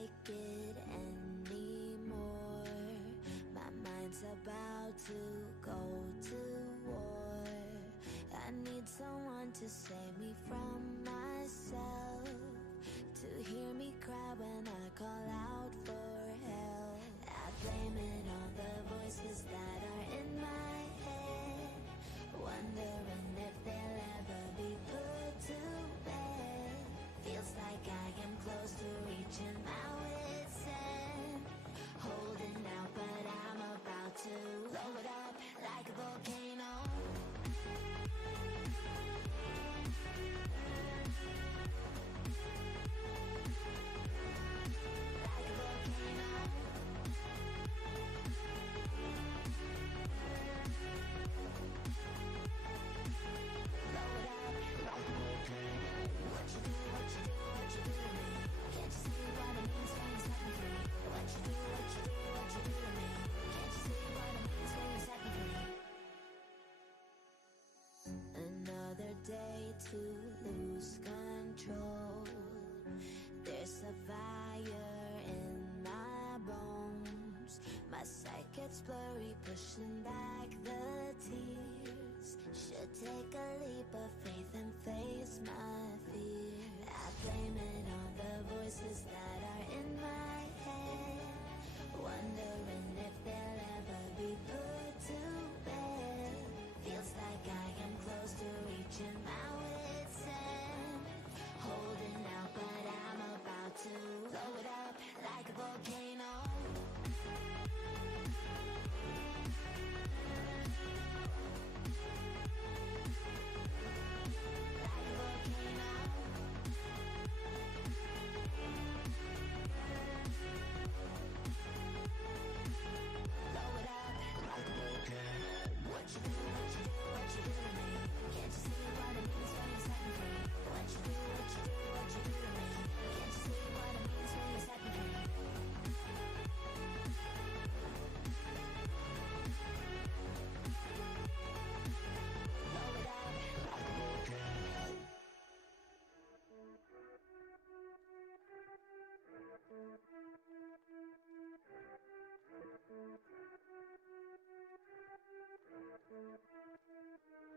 take it anymore. My mind's about to go to war. I need someone to save me from myself, to hear me cry when I call out for help. I blame it on the voices that are in my head, wondering if they'll ever be put to bed. Feels like I am close to reaching my wit's end, holding out, but I'm about to blow it up like a volcano. Day to lose control. There's a fire in my bones. My sight gets blurry, pushing back the tears. Should take a leap of faith and face my fear. I blame it on the voices that are in my head, wondering if they'll ever be put to bed. Feels like I am close to reaching my wit's end, holding out, but I'm about to blow it up like a volcano. Like a volcano. Blow it up like a volcano. What you do, what you do, what you do to me? Can't you see what it means when you set me free? What you do, what you do, what you do to me? Can't you see what it means when you set me free? Blow it up like a volcano.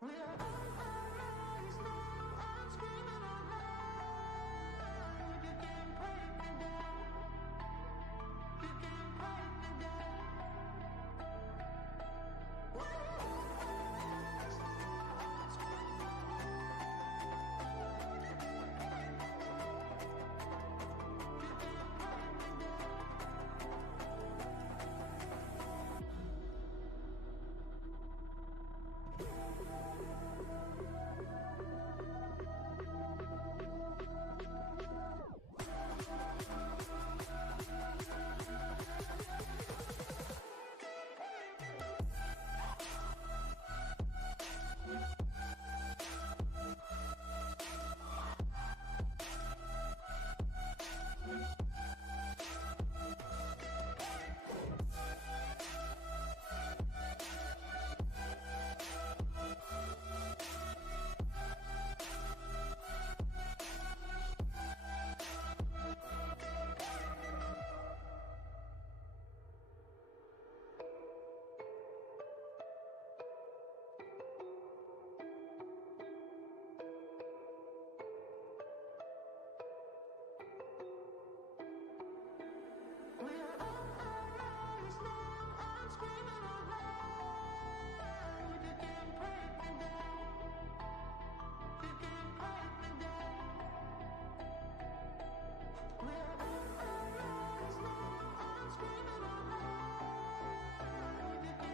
We are on our rise now, I'm screaming out loud. You can't break me down. You can't break me down. We are on our rise now, I'm screaming out loud. You can't break me down. You can't break me down. We are on our rise now, I'm screaming out loud. You can't break me down. You can't break me down. We are on our rise now, I'm screaming out loud. You can't break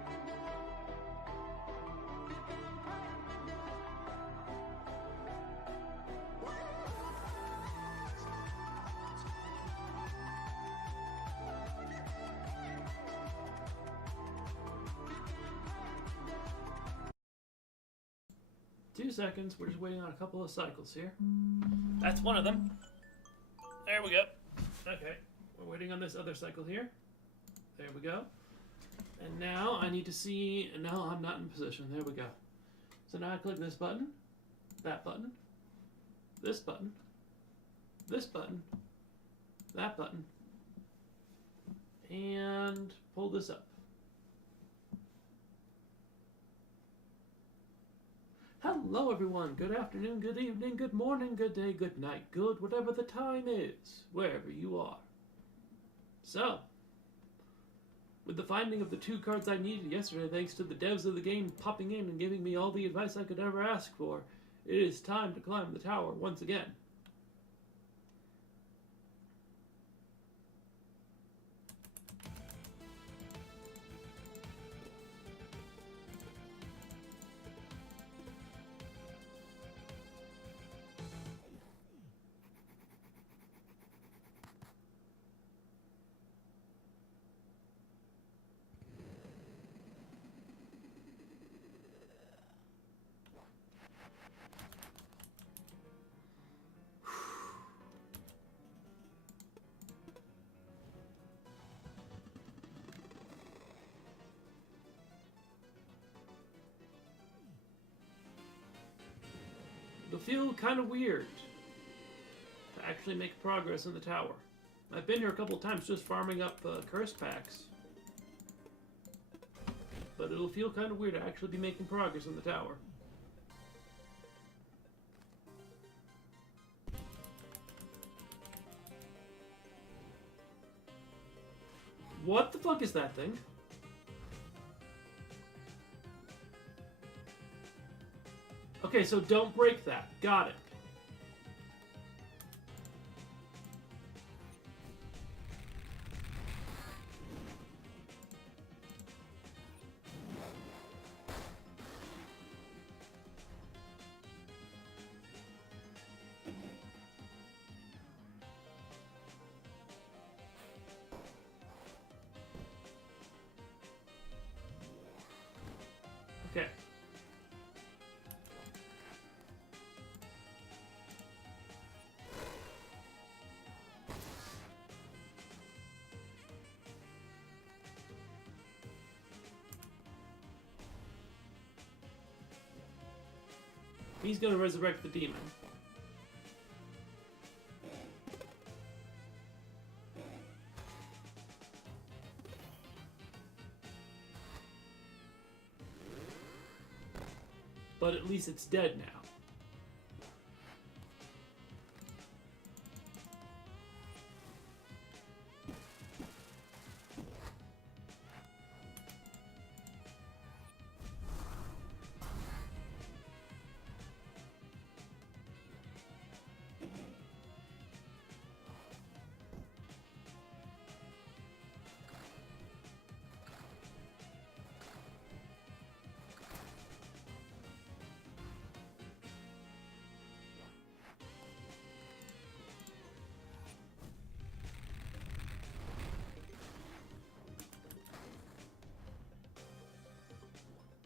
me down. You can't break me down. We are on our rise now, I'm screaming out loud. 2 seconds. We're just waiting on a couple of cycles here. That's one of them. There we go. Okay. We're waiting on this other cycle here. There we go. And now I need to see... No, I'm not in position. There we go. So now I click this button, that button, this button, this button, that button. And pull this up. Hello everyone, good afternoon, good evening, good morning, good day, good night, good whatever the time is, wherever you are. So, with the finding of the 2 cards I needed yesterday thanks to the devs of the game popping in and giving me all the advice I could ever ask for, it is time to climb the tower once again. It'll feel kind of weird to actually make progress in the tower. I've been here a couple of times just farming up curse packs. But it'll feel kind of weird to actually be making progress in the tower. What the fuck is that thing? Okay, so don't break that. Got it. Okay. He's gonna resurrect the demon. But at least it's dead now.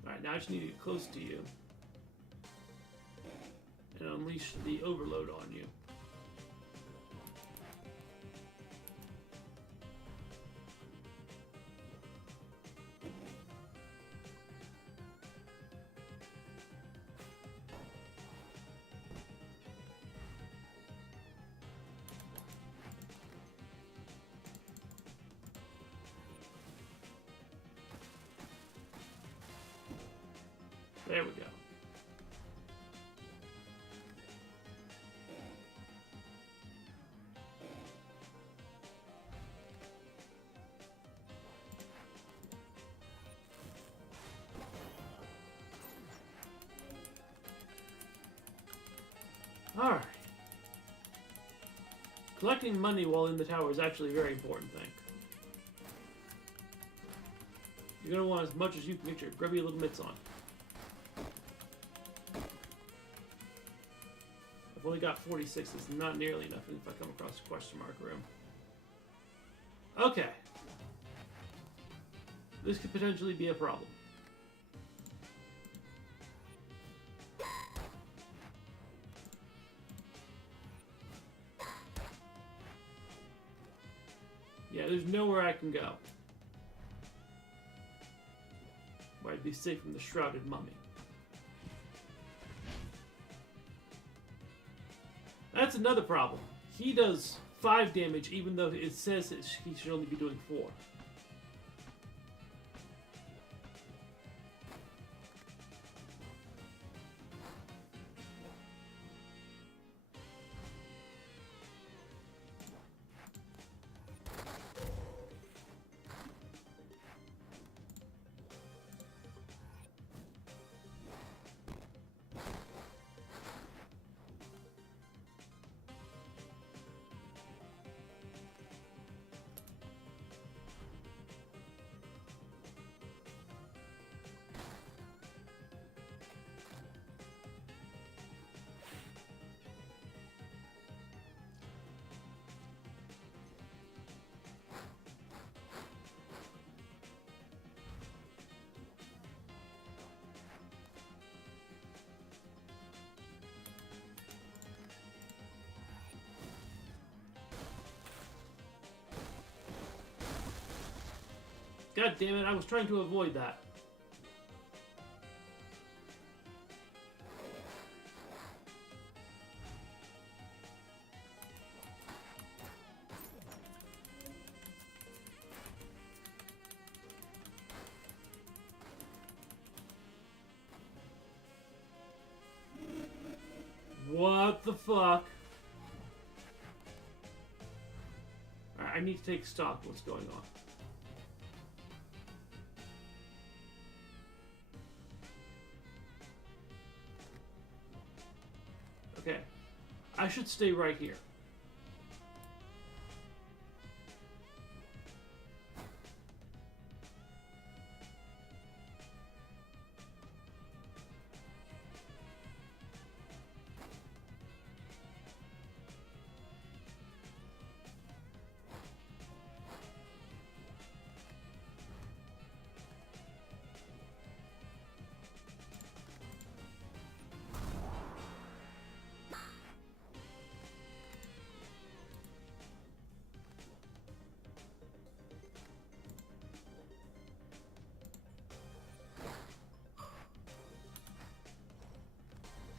Alright, now I just need to get close to you and unleash the overload on you. There we go. Alright. Collecting money while in the tower is actually a very important thing. You're going to want as much as you can get your grubby little mitts on. I've only got 46. It's not nearly enough if I come across a question mark room. Okay. This could potentially be a problem. Yeah, there's nowhere I can go where I'd be safe from the shrouded mummy. That's another problem. He does 5 damage, even though it says that he should only be doing 4. God damn it, I was trying to avoid that. What the fuck? Alright, I need to take stock of what's going on. Okay. I should stay right here.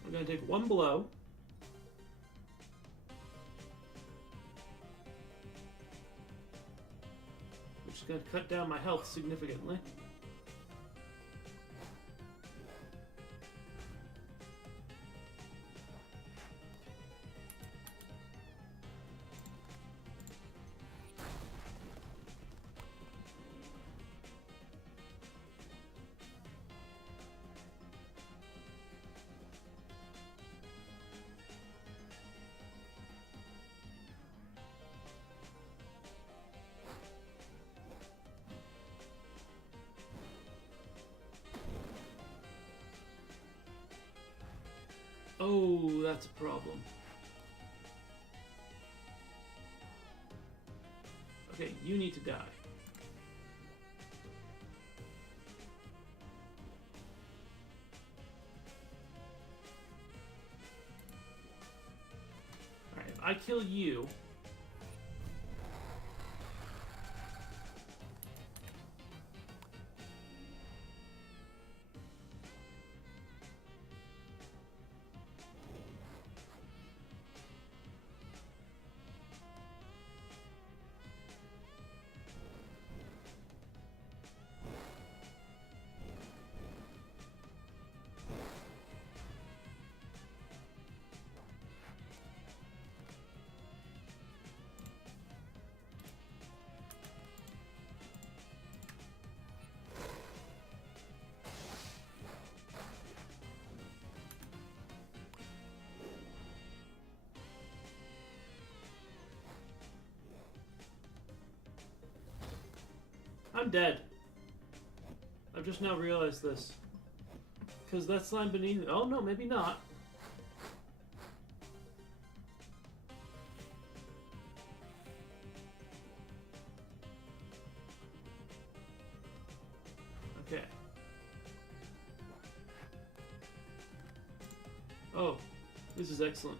I'm going to take one blow. Which is going to cut down my health significantly. Oh, that's a problem. Okay, you need to die. Alright, if I kill you... I'm dead. I've just now realized this. Because that slime beneath... Oh, no, maybe not. Okay. Oh, this is excellent.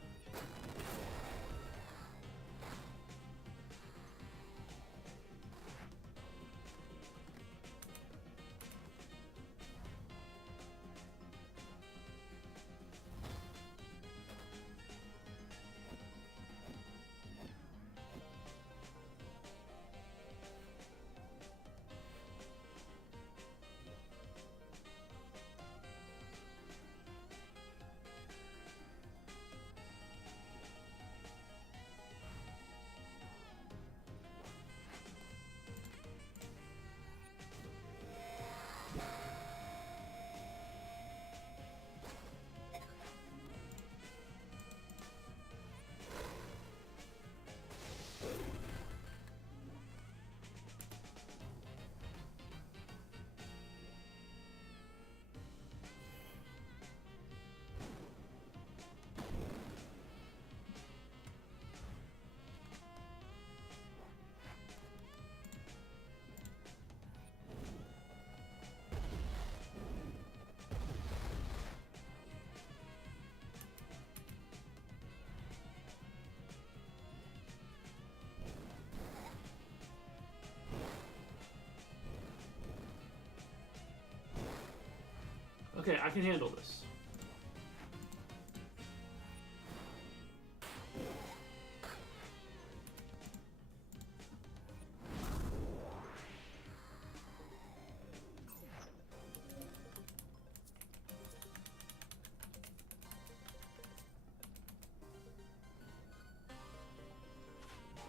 Okay, I can handle this.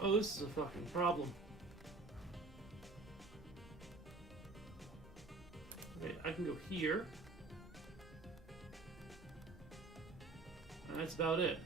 Oh, this is a fucking problem. Okay, I can go here. And that's about it.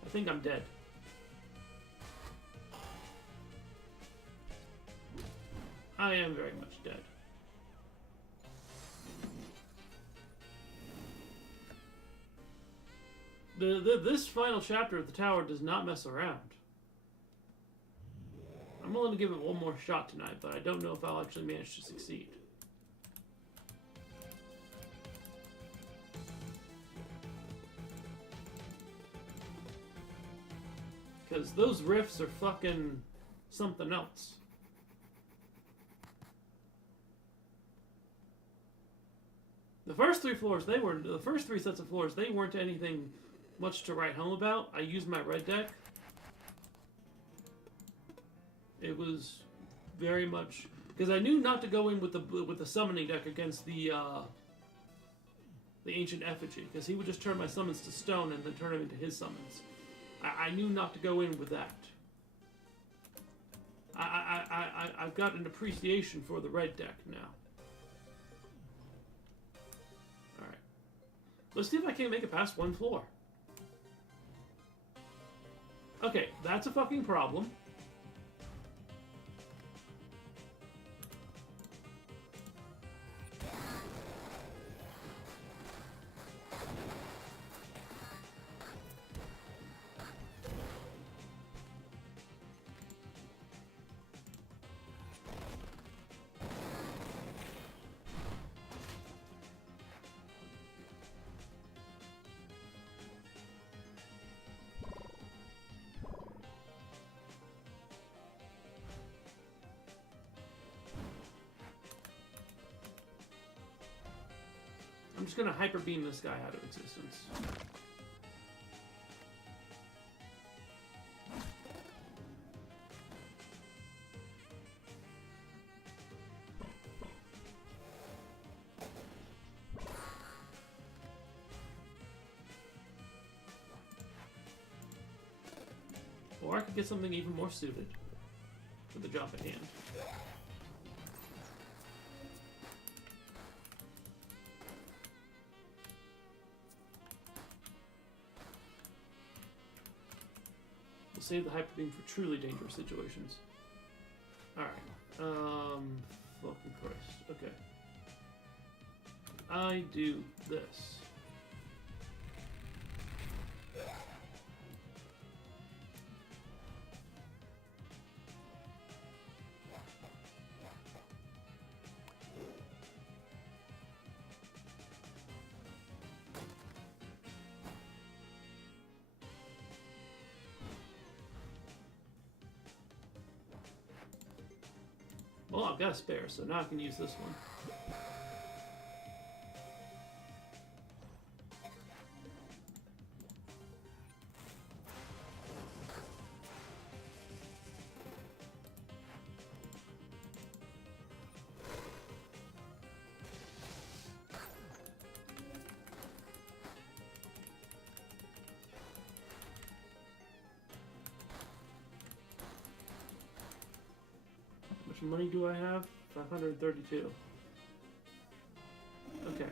I think I'm dead. I am very much dead. This final chapter of the tower does not mess around. I'm willing to give it one more shot tonight, but I don't know if I'll actually manage to succeed. Because those riffs are fucking something else. The first three sets of floors, they weren't anything much to write home about. I used my red deck. It was very much because I knew not to go in with the summoning deck against the ancient effigy, because he would just turn my summons to stone and then turn them into his summons. I knew not to go in with that. I've got an appreciation for the red deck now. Alright. Let's see if I can't make it past one floor. Okay, that's a fucking problem. I'm just gonna hyper beam this guy out of existence. Or I could get something even more suited for the job at hand. We'll save the hyper beam for truly dangerous situations. Alright. Fucking Christ. Okay. I do this. Well, I've got a spare, so now I can use this one. How much money do I have? 532. Okay.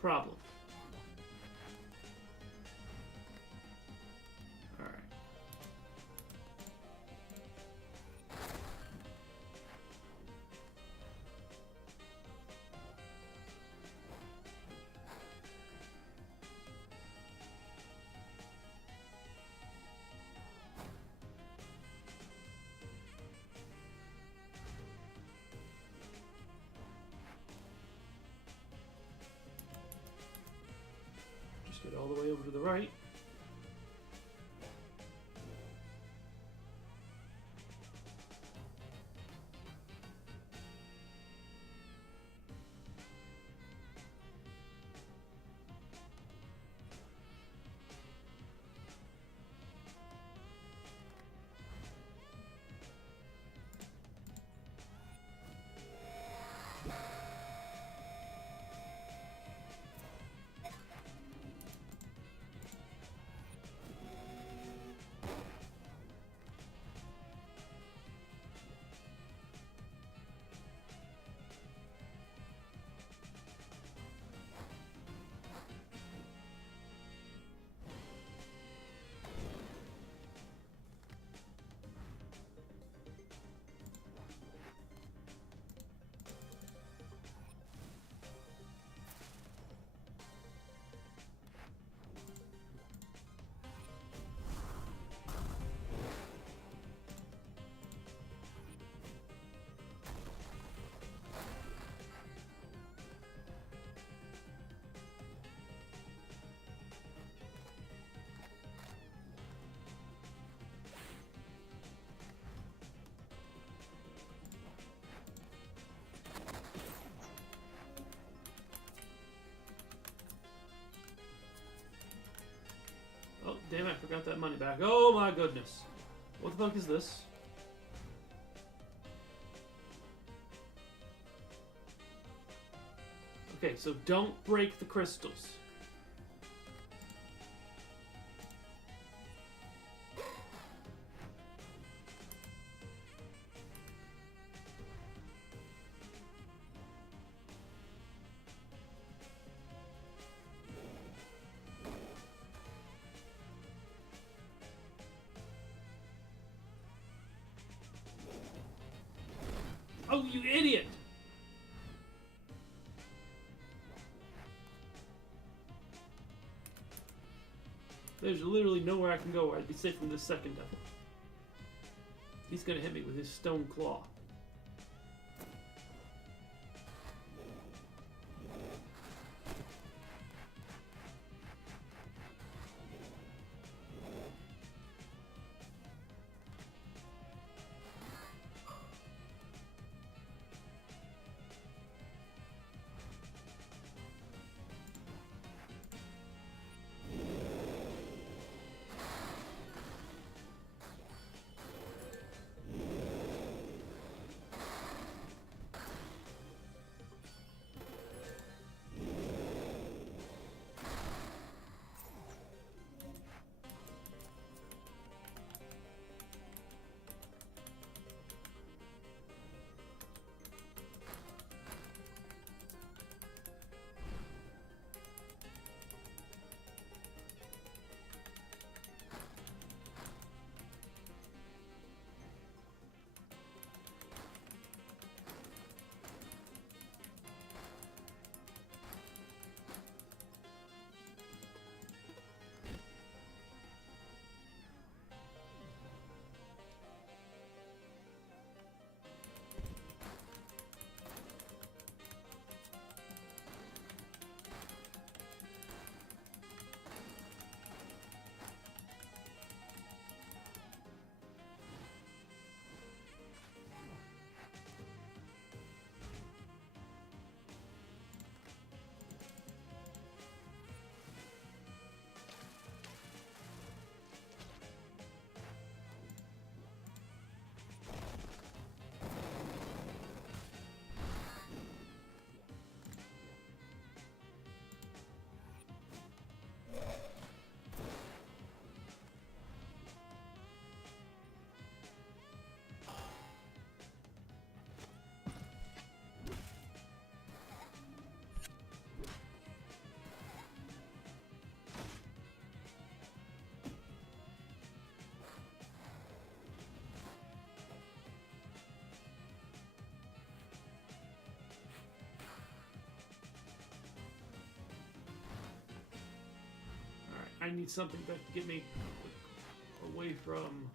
Problem. Get all the way over to the right. Oh, damn it, I forgot that money back. Oh my goodness. What the fuck is this? Okay, so don't break the crystals. Oh, you idiot! There's literally nowhere I can go where I'd be safe from this second devil. He's gonna hit me with his stone claw. I need something that can get me away from...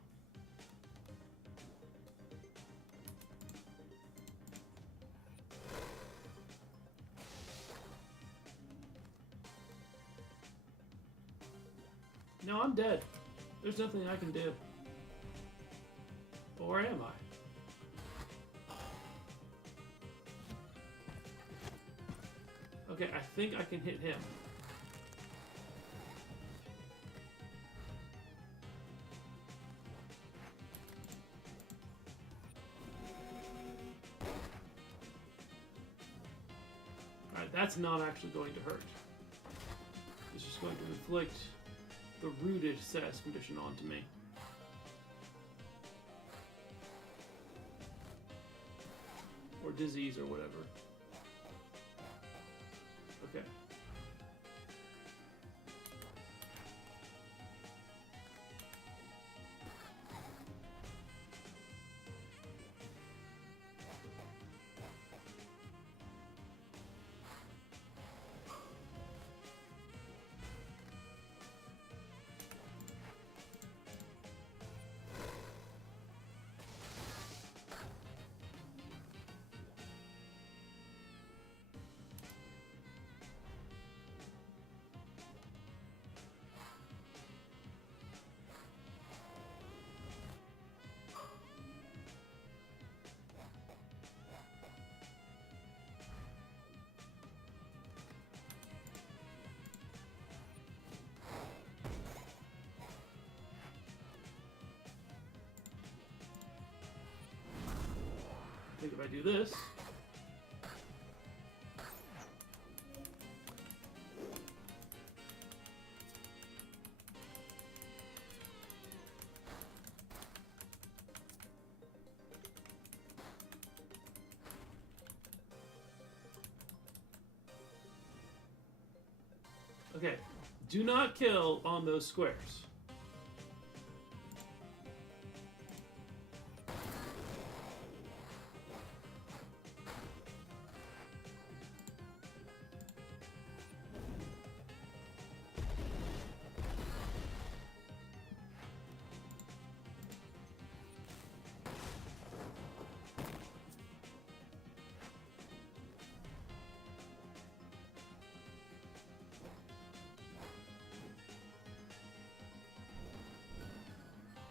No, I'm dead. There's nothing I can do. Or am I? Okay, I think I can hit him. Alright, that's not actually going to hurt. It's just going to inflict the rooted status condition onto me. Or disease or whatever. Okay. I think if I do this, okay, do not kill on those squares.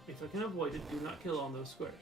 If I can avoid it, do not kill on those squares.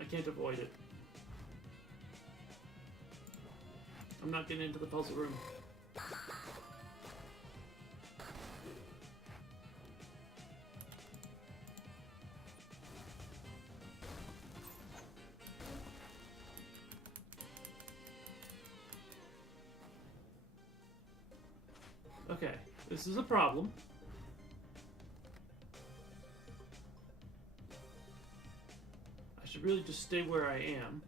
I can't avoid it. I'm not getting into the puzzle room. Okay, this is a problem. I should really just stay where I am.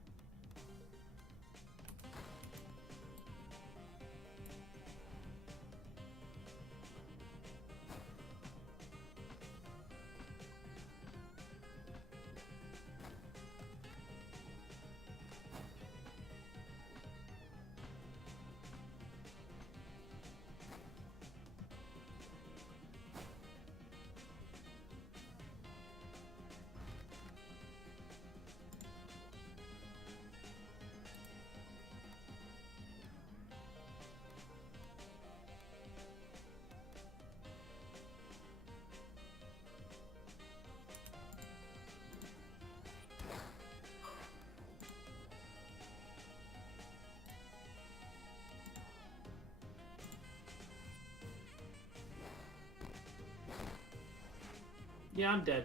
Yeah, I'm dead.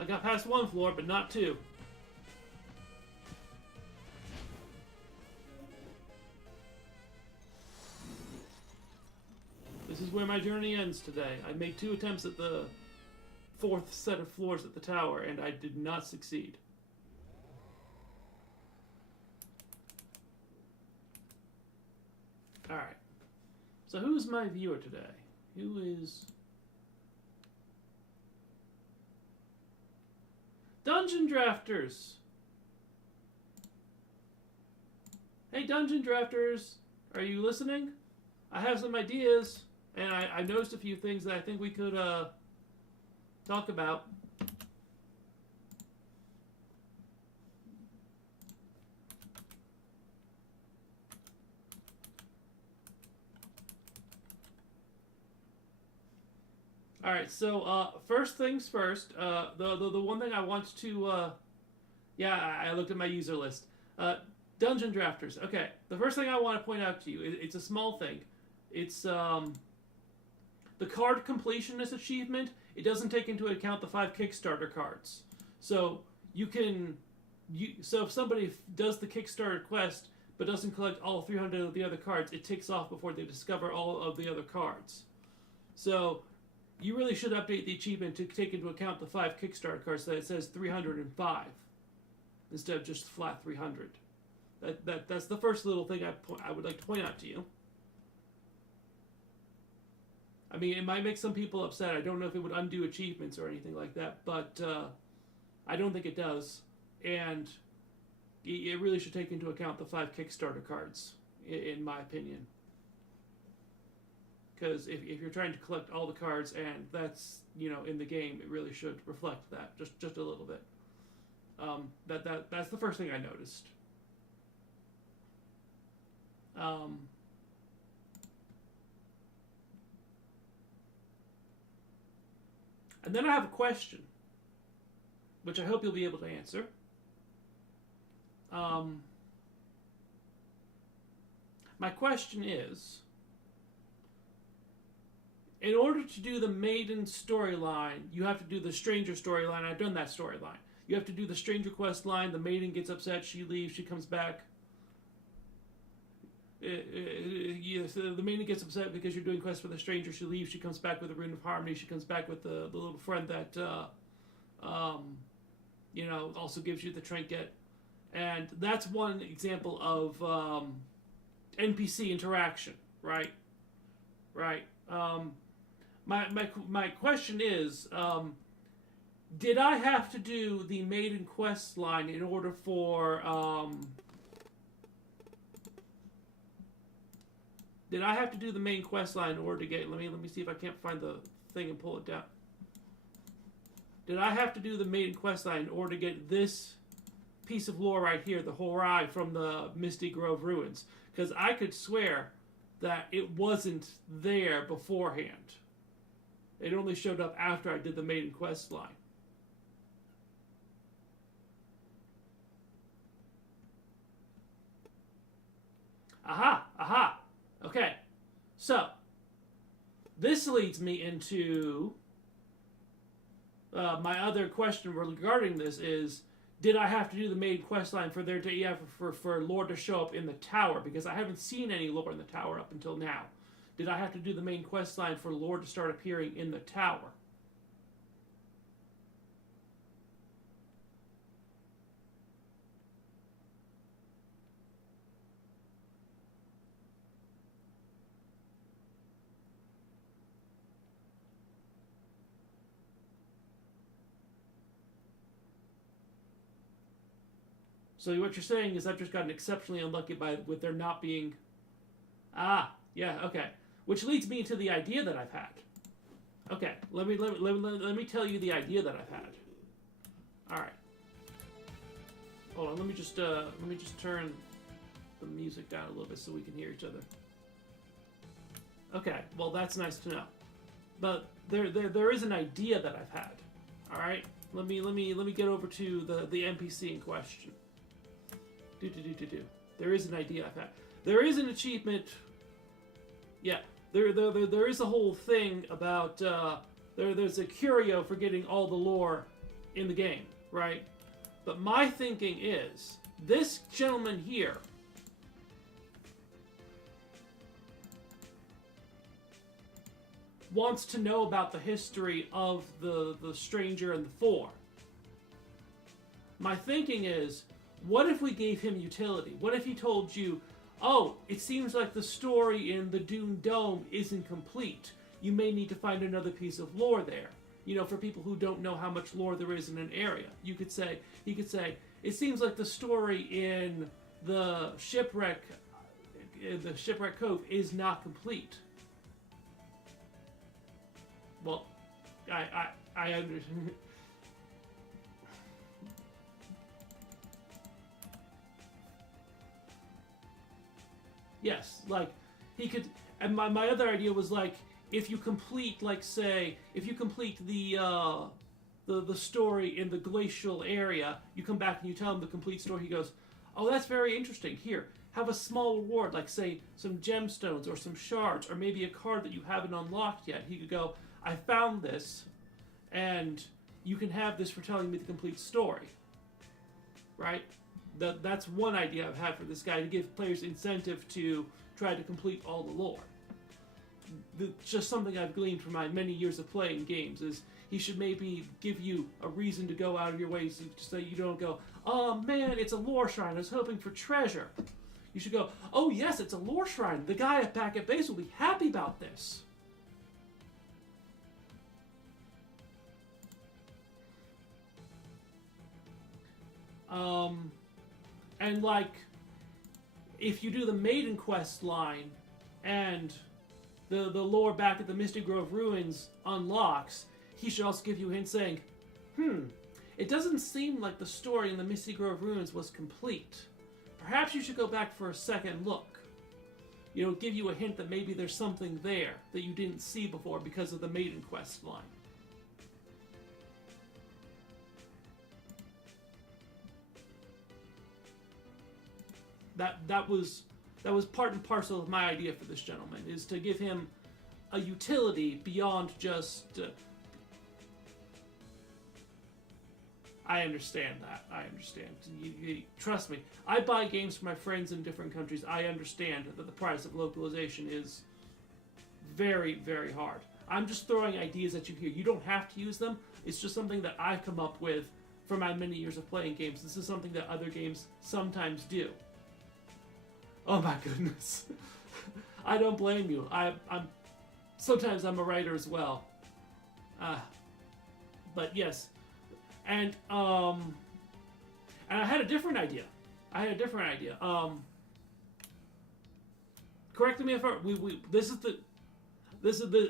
I got past one floor, but not two. is where my journey ends today. I made 2 attempts at the 4th set of floors at the tower, and I did not succeed. Alright. So who's my viewer today? Who is... Dungeon Drafters! Hey, Dungeon Drafters! Are you listening? I have some ideas, and I noticed a few things that I think we could talk about. All right, so first things first. The one thing I want to, I looked at my user list. Dungeon Drafters. Okay, the first thing I want to point out to you, it's a small thing. It's the card completionist achievement. It doesn't take into account the 5 Kickstarter cards. So so if somebody does the Kickstarter quest but doesn't collect all 300 of the other cards, it ticks off before they discover all of the other cards. So you really should update the achievement to take into account the 5 Kickstarter cards so that it says 305 instead of just flat 300. That's the first little thing I would like to point out to you. I mean, it might make some people upset. I don't know if it would undo achievements or anything like that, but I don't think it does. And it really should take into account the 5 Kickstarter cards, in my opinion. Because if you're trying to collect all the cards and that's, in the game, it really should reflect that just a little bit. That's the first thing I noticed. And then I have a question, which I hope you'll be able to answer. My question is, in order to do the Maiden storyline, you have to do the Stranger storyline. I've done that storyline. You have to do the Stranger quest line. The Maiden gets upset. She leaves. She comes back. So the Maiden gets upset because you're doing quests for the Stranger. She leaves. She comes back with a Rune of Harmony. She comes back with the little friend that, also gives you the trinket. And that's one example of NPC interaction, right? Right. My question is, did I have to do the Maiden quest line in order for did I have to do the main quest line in order to get? Let me see if I can't find the thing and pull it down. Did I have to do the Maiden quest line in order to get this piece of lore right here, the Horai from the Misty Grove ruins? Because I could swear that it wasn't there beforehand. It only showed up after I did the Maiden quest line. Aha. Okay. So, this leads me into my other question regarding this is, did I have to do the Maiden quest line for there to for lore to show up in the tower? Because I haven't seen any lore in the tower up until now. Did I have to do the main quest line for lore to start appearing in the tower? So what you're saying is I've just gotten exceptionally unlucky with there not being... Yeah, okay. Which leads me to the idea that I've had. Okay, let me tell you the idea that I've had. All right. Hold on, let me just turn the music down a little bit so we can hear each other. Okay, well that's nice to know. But there is an idea that I've had. All right, let me get over to the NPC in question. There is an idea I've had. There is an achievement. Yeah, there is a whole thing about there's a curio for getting all the lore in the game, right? But my thinking is this gentleman here. wants to know about the history of the stranger and the four. My thinking is, what if we gave him utility? What if he told you, oh, it seems like the story in the Dune Dome isn't complete. You may need to find another piece of lore there. You know, for people who don't know how much lore there is in an area. He could say, it seems like the story in the shipwreck cove is not complete. Well, I understand. Yes, like, he could, and my other idea was, like, if you complete, like, say, if you complete the story in the glacial area, you come back and you tell him the complete story, he goes, oh, that's very interesting, here, have a small reward, like, say, some gemstones or some shards, or maybe a card that you haven't unlocked yet. He could go, I found this, and you can have this for telling me the complete story. Right? That's one idea I've had for this guy, to give players incentive to try to complete all the lore. Just something I've gleaned from my many years of playing games is he should maybe give you a reason to go out of your way so you don't go, oh man, it's a lore shrine, I was hoping for treasure. You should go, oh yes, it's a lore shrine, the guy back at base will be happy about this. And like, if you do the Maiden Quest line, and the lore back at the Misty Grove Ruins unlocks, he should also give you a hint saying, it doesn't seem like the story in the Misty Grove Ruins was complete. Perhaps you should go back for a second look. You know, give you a hint that maybe there's something there that you didn't see before because of the Maiden Quest line. That was part and parcel of my idea for this gentleman, is to give him a utility beyond just... I understand that. I understand. You trust me. I buy games for my friends in different countries. I understand that the price of localization is very, very hard. I'm just throwing ideas at you here. You don't have to use them. It's just something that I've come up with for my many years of playing games. This is something that other games sometimes do. Oh my goodness. I don't blame you. Sometimes I'm a writer as well. But yes. And I had a different idea. Correct me if I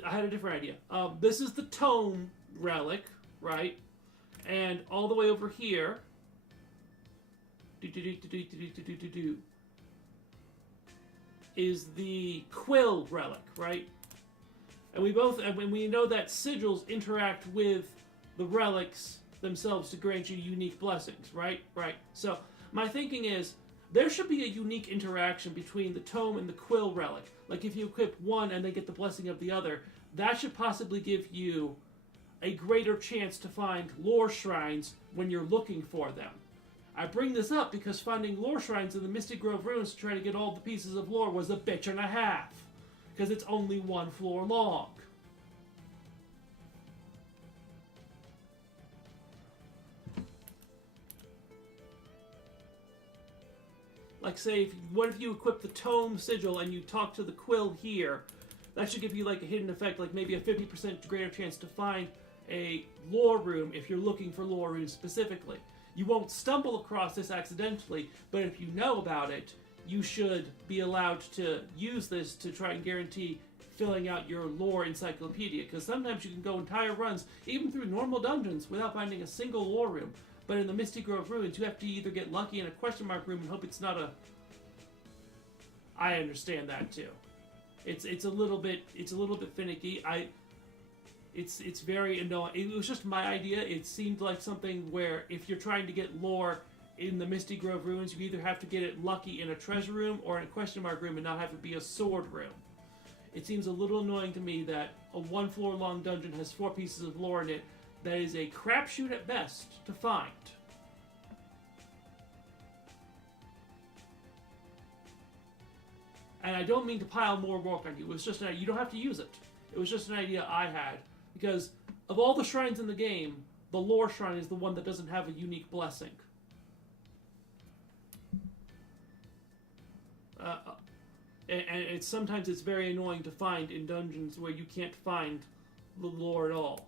had a different idea. This is the tome relic, right? And all the way over here is the quill relic, right? And we know that sigils interact with the relics themselves to grant you unique blessings, right? Right. So my thinking is there should be a unique interaction between the tome and the quill relic. Like if you equip one and then get the blessing of the other, that should possibly give you a greater chance to find lore shrines when you're looking for them. I bring this up because finding lore shrines in the Misty Grove Ruins to try to get all the pieces of lore was a bitch and a half. Because it's only one floor long. Like say, what if you equip the tome sigil and you talk to the quill here? That should give you like a hidden effect, like maybe a 50% greater chance to find a lore room if you're looking for lore rooms specifically. You won't stumble across this accidentally, but if you know about it, you should be allowed to use this to try and guarantee filling out your lore encyclopedia, because sometimes you can go entire runs, even through normal dungeons, without finding a single lore room. But in the Misty Grove Ruins, you have to either get lucky in a question mark room and hope it's not a... I understand that too. It's a little bit finicky. It's very annoying. It was just my idea. It seemed like something where if you're trying to get lore in the Misty Grove Ruins, you either have to get it lucky in a treasure room or in a question mark room and not have it be a sword room. It seems a little annoying to me that a one floor long dungeon has 4 pieces of lore in it that is a crapshoot at best to find. And I don't mean to pile more work on you. It's just that you don't have to use it. It was just an idea I had. Because of all the shrines in the game, the lore shrine is the one that doesn't have a unique blessing. And sometimes it's very annoying to find in dungeons where you can't find the lore at all.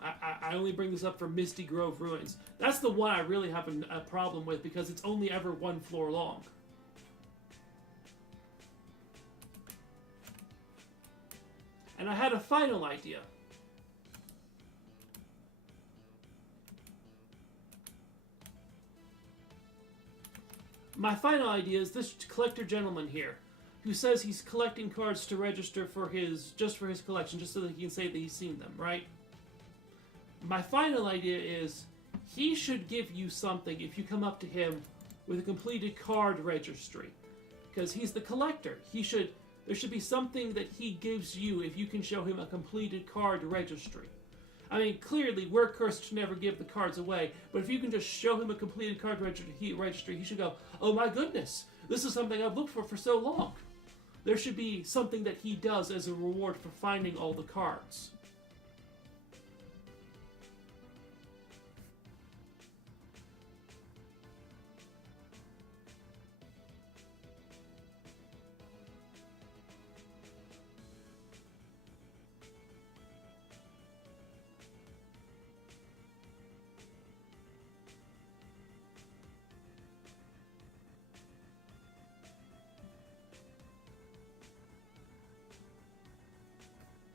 I only bring this up for Misty Grove Ruins. That's the one I really have a problem with because it's only ever one floor long. And I had a final idea. My final idea is this collector gentleman here, who says he's collecting cards to register for his collection, just so that he can say that he's seen them, right? My final idea is he should give you something if you come up to him with a completed card registry, because he's the collector. There should be something that he gives you if you can show him a completed card registry. I mean, clearly, we're cursed to never give the cards away, but if you can just show him a completed card registry, he should go, oh my goodness, this is something I've looked for so long. There should be something that he does as a reward for finding all the cards.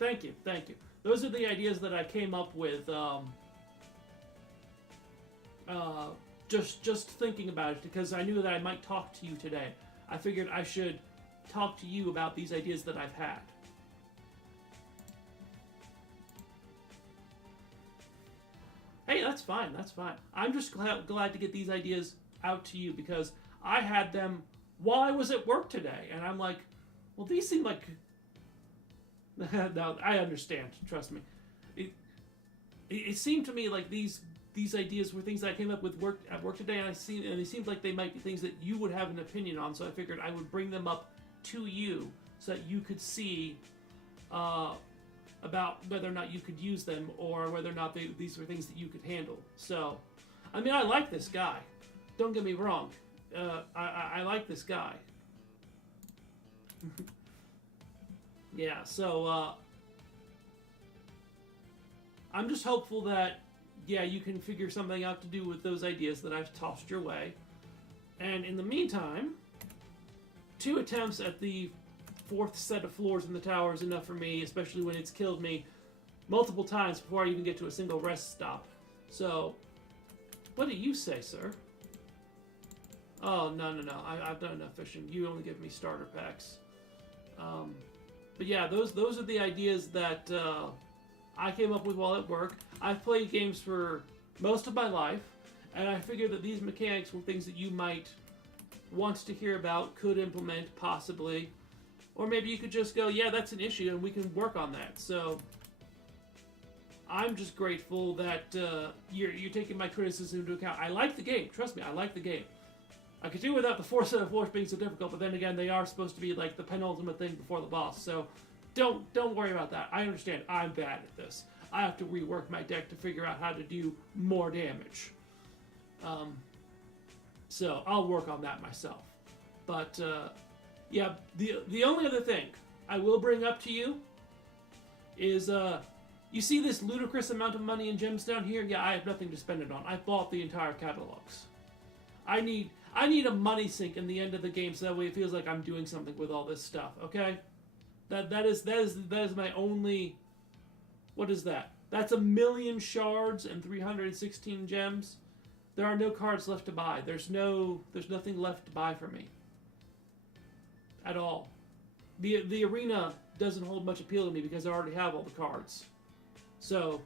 Thank you. Those are the ideas that I came up with, just thinking about it, because I knew that I might talk to you today. I figured I should talk to you about these ideas that I've had. Hey, that's fine. I'm just glad to get these ideas out to you, because I had them while I was at work today, and I'm like, well, these seem like... No, I understand. Trust me. It seemed to me like these ideas were things that I came up with at work today, and they seemed like they might be things that you would have an opinion on. So I figured I would bring them up to you so that you could see about whether or not you could use them, or whether or not these were things that you could handle. So, I mean, I like this guy. Don't get me wrong. I like this guy. Yeah, so, I'm just hopeful that, yeah, you can figure something out to do with those ideas that I've tossed your way. And in the meantime, 2 attempts at the 4th set of floors in the tower is enough for me, especially when it's killed me multiple times before I even get to a single rest stop. So, what do you say, sir? Oh, no. I've done enough fishing. You only give me starter packs. But yeah, those are the ideas that I came up with while at work. I've played games for most of my life, and I figured that these mechanics were things that you might want to hear about, could implement, possibly. Or maybe you could just go, yeah, that's an issue, and we can work on that. So, I'm just grateful that you're taking my criticism into account. I like the game. Trust me, I like the game. I could do without the 4 set of floors being so difficult, but then again, they are supposed to be like the penultimate thing before the boss. So, don't worry about that. I understand. I'm bad at this. I have to rework my deck to figure out how to do more damage. So I'll work on that myself. But yeah, the only other thing I will bring up to you is you see this ludicrous amount of money in gems down here? Yeah, I have nothing to spend it on. I bought the entire catalogs. I need a money sink in the end of the game, so that way it feels like I'm doing something with all this stuff. Okay, that is my only. What is that? That's 1,000,000 shards and 316 gems. There are no cards left to buy. There's nothing left to buy for me at all. The arena doesn't hold much appeal to me because I already have all the cards. So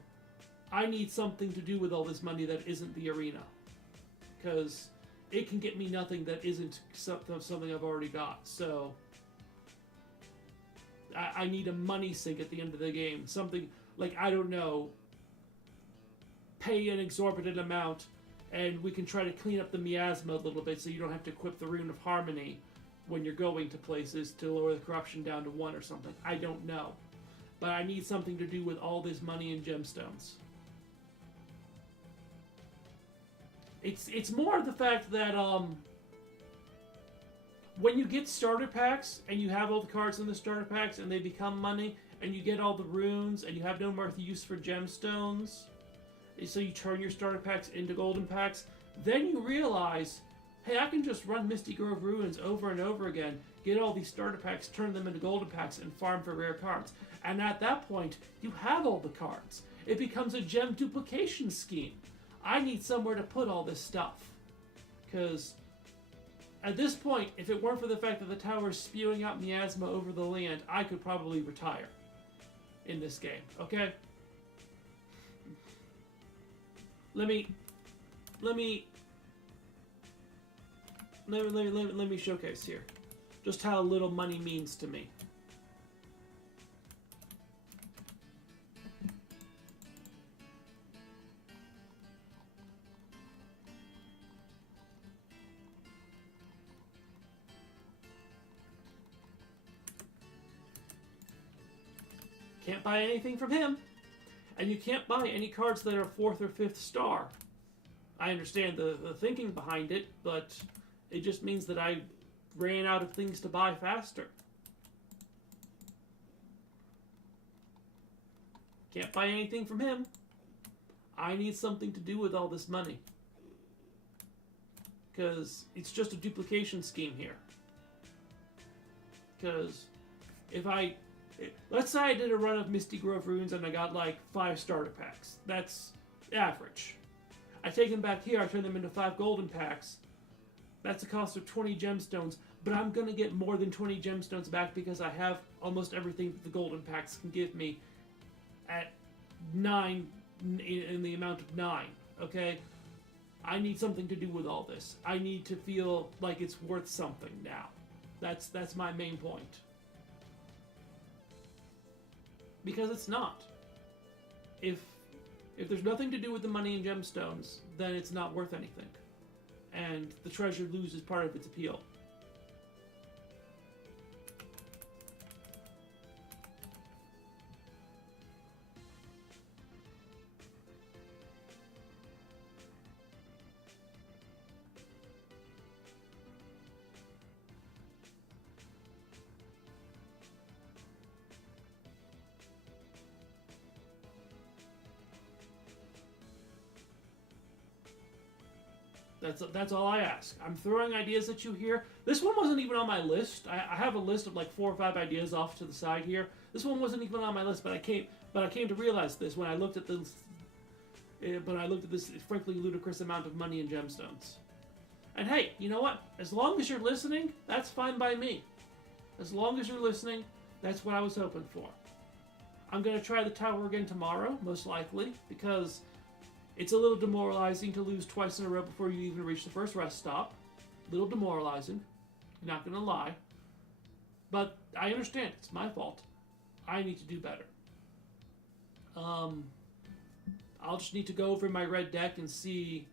I need something to do with all this money that isn't the arena, because it can get me nothing that isn't something I've already got. So I need a money sink at the end of the game. Something like, I don't know, pay an exorbitant amount and we can try to clean up the miasma a little bit so you don't have to equip the Rune of Harmony when you're going to places to lower the corruption down to 1 or something. I don't know. But I need something to do with all this money and gemstones. It's more the fact that when you get starter packs and you have all the cards in the starter packs and they become money and you get all the runes and you have no more use for gemstones, so you turn your starter packs into golden packs, then you realize, hey, I can just run Misty Grove Ruins over and over again, get all these starter packs, turn them into golden packs, and farm for rare cards. And at that point, you have all the cards. It becomes a gem duplication scheme. I need somewhere to put all this stuff. Because at this point, if it weren't for the fact that the tower is spewing out miasma over the land, I could probably retire in this game, okay? Let me showcase here just how little money means to me. Can't buy anything from him. And you can't buy any cards that are 4th or 5th star. I understand the thinking behind it, but it just means that I ran out of things to buy faster. Can't buy anything from him. I need something to do with all this money. Because it's just a duplication scheme here. Because if let's say I did a run of Misty Grove Ruins and I got like 5 starter packs. That's average. I take them back here, I turn them into 5 golden packs. That's a cost of 20 gemstones, but I'm going to get more than 20 gemstones back because I have almost everything that the golden packs can give me at 9, in the amount of 9, okay? I need something to do with all this. I need to feel like it's worth something now. That's my main point. Because it's not. If there's nothing to do with the money and gemstones, then it's not worth anything. And the treasure loses part of its appeal. That's all I ask. I'm throwing ideas at you here. This one wasn't even on my list. I have a list of like 4 or 5 ideas off to the side here. This one wasn't even on my list, but I came to realize this when I looked at this. But I looked at this frankly ludicrous amount of money and gemstones. And hey, you know what? As long as you're listening, that's fine by me. As long as you're listening, that's what I was hoping for. I'm gonna try the tower again tomorrow, most likely, because it's a little demoralizing to lose twice in a row before you even reach the first rest stop. A little demoralizing. Not gonna lie. But I understand. It's my fault. I need to do better. I'll just need to go over my red deck and see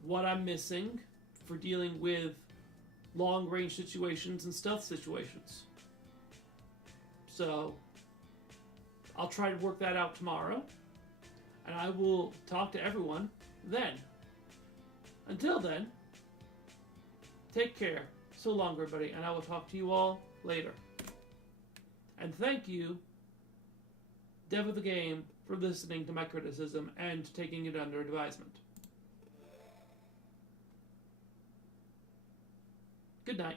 what I'm missing for dealing with long-range situations and stealth situations. So, I'll try to work that out tomorrow. And I will talk to everyone then. Until then, take care. So long, everybody, and I will talk to you all later. And thank you, Dev of the Game, for listening to my criticism and taking it under advisement. Good night.